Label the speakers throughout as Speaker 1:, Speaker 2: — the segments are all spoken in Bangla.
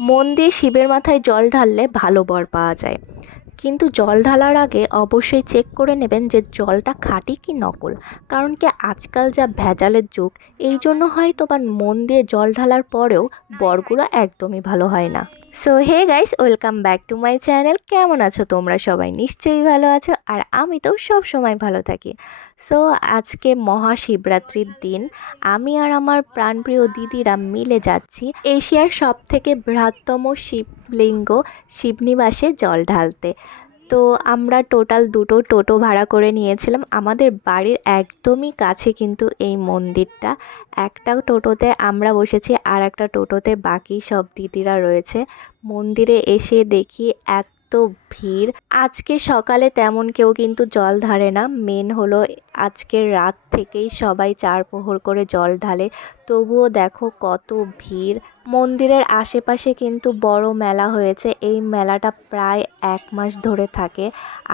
Speaker 1: মন দিয়ে শিবের মাথায় জল ঢাললে ভালো বর পাওয়া যায়। কিন্তু জল ঢালার আগে অবশ্যই চেক করে নেবেন যে জলটা খাঁটি কি নকল। কারণ কি আজকাল যা ভেজালের যুগ, এই জন্য হয়তো বা মন দিয়ে জল ঢালার পরেও বরগুলো একদমই ভালো হয় না। So hey guys welcome back to my channel কেমন আছো তোমরা? সবাই নিশ্চয়ই ভালো আছো আর আমি তো সব সময় ভালো থাকি। সো আজকে মহাশিবরাত্রির দিন। আমি আর আমার প্রাণপ্রিয় দিদিরা মিলে যাচ্ছি এশিয়ার সব থেকে বৃহত্তম শিবলিঙ্গ শিবনিবাসে জল ঢালতে। তো আমরা টোটাল দুটো টোটো ভাড়া করে নিয়েছিলাম। আমাদের বাড়ির একদমই কাছে কিন্তু এই মন্দিরটা। একটা টোটোতে আমরা বসেছি আর একটা টোটোতে বাকি সব দিদিরা রয়েছে। মন্দিরে এসে দেখি এত ভিড়। আজকে সকালে তেমন কেউ কিন্তু জল ধারে না। মেন হলো আজকের রাত থেকেই সবাই চার প্রহর করে জল ঢালে। তবুও দেখো কত ভিড়। মন্দিরের আশেপাশে কিন্তু বড় মেলা হয়েছে। এই মেলাটা প্রায় এক মাস ধরে থাকে।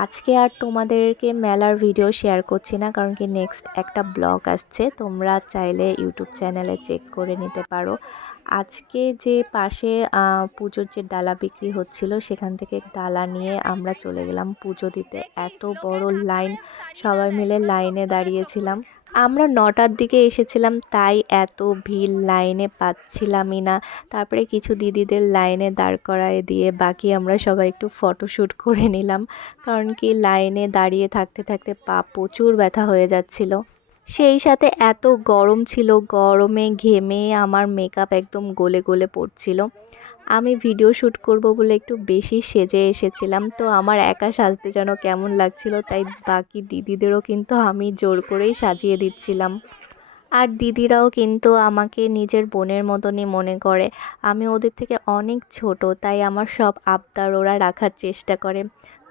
Speaker 1: আজকে আর তোমাদেরকে মেলার ভিডিও শেয়ার করছি না, কারণ কি নেক্সট একটা ব্লগ আসছে। তোমরা চাইলে ইউটিউব চ্যানেলে চেক করে নিতে পারো। আজকে যে পাশে পুজোর যে ডালা বিক্রি হচ্ছিল, সেখান থেকে ডালা নিয়ে আমরা চলে গেলাম পুজো দিতে। এত বড় লাইন, সবাই মিলে লাইনে দাঁড়িয়েছিলাম। আমরা নটার দিকে এসেছিলাম, তাই এত ভিড় লাইনে পাচ্ছিলামই না। তারপরে কিছু দিদিদের লাইনে দাঁড় করায় দিয়ে বাকি আমরা সবাই একটু ফটোশ্যুট করে নিলাম। কারণ কি, লাইনে দাঁড়িয়ে থাকতে থাকতে পা প্রচুর ব্যথা হয়ে যাচ্ছিল। সেই সাথে এত গরম ছিল, গরমে, ঘেমে আমার মেকআপ একদম গলে গলে পড়ছিল। আমি ভিডিও শ্যুট করব বলে একটু বেশি সেজে এসেছিলাম, তো আমার একা সাজতে যেন কেমন লাগছিল তাই বাকি দিদিদেরও কিন্তু আমি জোর করেই সাজিয়ে দিচ্ছিলাম। আর দিদিরাও কিন্তু আমাকে নিজের বোনের মতনই মনে করে। আমি ওদের থেকে অনেক ছোট, তাই আমার সব আবদার ওরা রাখার চেষ্টা করে।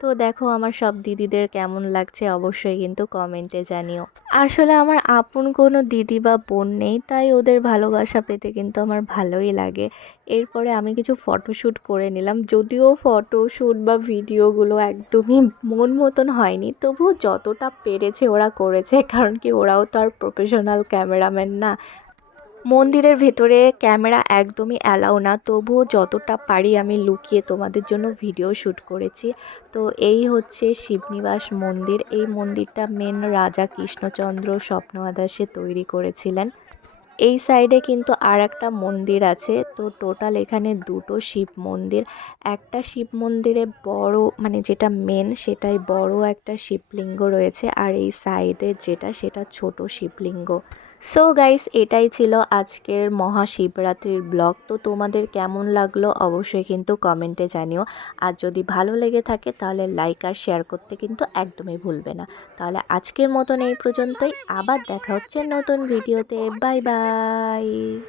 Speaker 1: তো দেখো আমার সব দিদিদের কেমন লাগছে অবশ্যই কিন্তু কমেন্টে জানিও। আসলে আমার আপন কোনো দিদি বা বোন নেই, তাই ওদের ভালোবাসা পেতে কিন্তু আমার ভালোই লাগে। এরপরে আমি কিছু ফটোশ্যুট করে নিলাম, যদিও ফটোশ্যুট বা ভিডিওগুলো একদমই মন মতন হয়নি, তবুও যতটা পেরেছে ওরা করেছে, কারণ কি ওরাও তো আর প্রফেশনাল ক্যামেরাম্যান না। মন্দিরের ভেতরে ক্যামেরা একদমই অ্যালাও না। তবুও যতটা পারি আমি লুকিয়ে তোমাদের জন্য ভিডিও শ্যুট করেছি। তো এই হচ্ছে শিবনিবাস মন্দির। এই মন্দিরটা মেন রাজা কৃষ্ণচন্দ্র স্বপ্নদাসে তৈরি করেছিলেন। এই সাইডে কিন্তু আর একটা মন্দির আছে। তো টোটাল এখানে দুটো শিব মন্দির। একটা শিব মন্দিরে বড় মানে যেটা মেন সেটাই বড় একটা শিবলিঙ্গ রয়েছে। আর এই সাইডে যেটা সেটা ছোট শিবলিঙ্গ। সো গাইস এটাই ছিল আজকের মহাশিবরাত্রির ব্লগ। তো তোমাদের কেমন লাগল অবশ্যই কিন্তু কমেন্টে জানিও। আর যদি ভালো লেগে থাকে তাহলে লাইক আর শেয়ার করতে কিন্তু একদমই ভুলবে না। তাহলে আজকের মতন এই পর্যন্তই। আবার দেখা হচ্ছে নতুন ভিডিওতে বাই বাই Bye.